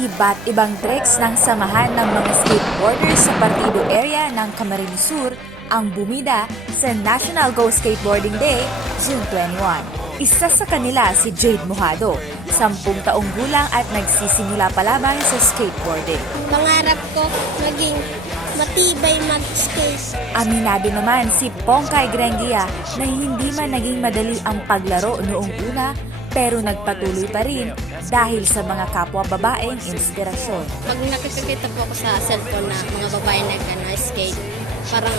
Iba't ibang tricks ng samahan ng mga skateboarders sa Partido area ng Camarines Sur ang bumida sa National Go Skateboarding Day, June 21. Isa sa kanila si Jade Mojado, 10 taong gulang at nagsisimula pa lamang sa skateboarding. Pangarap ko maging matibay mag-skate. Aminado naman si Pongkay Grengia na hindi man naging madali ang paglaro noong una pero nagpatuloy pa rin dahil sa mga kapwa babaeng inspirasyon. Pag nakikita po ako sa cellphone na mga babae na skate, parang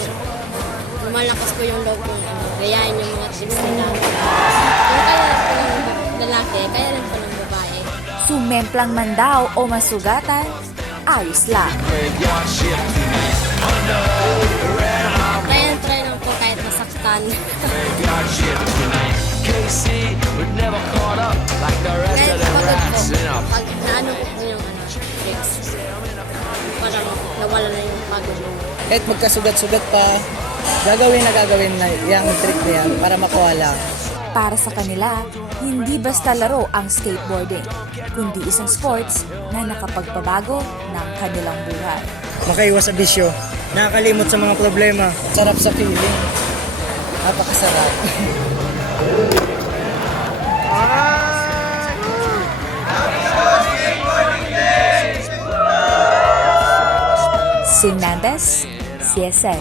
lumalakas po yung loob kong gayahin yung mga tricks nila. Kung kaya po ng lalaki, kaya rin po ng babae. Sumemplang man daw o masugatan, ayos lang. Try lang po kahit masaktan. Kahit pagod po, pag naano ko po yung tricks, parang nawala na yung pagod. Kahit magkasugat-sugat pa, gagawin na yung trick na yan para makuha lang. Para sa kanila, hindi basta laro ang skateboarding, kundi isang sports na nakapagpabago ng kanilang buhay. Makaiwas sa bisyo, nakakalimot sa mga problema, sarap sa feeling, napakasarap. Sing Nandes, CSN.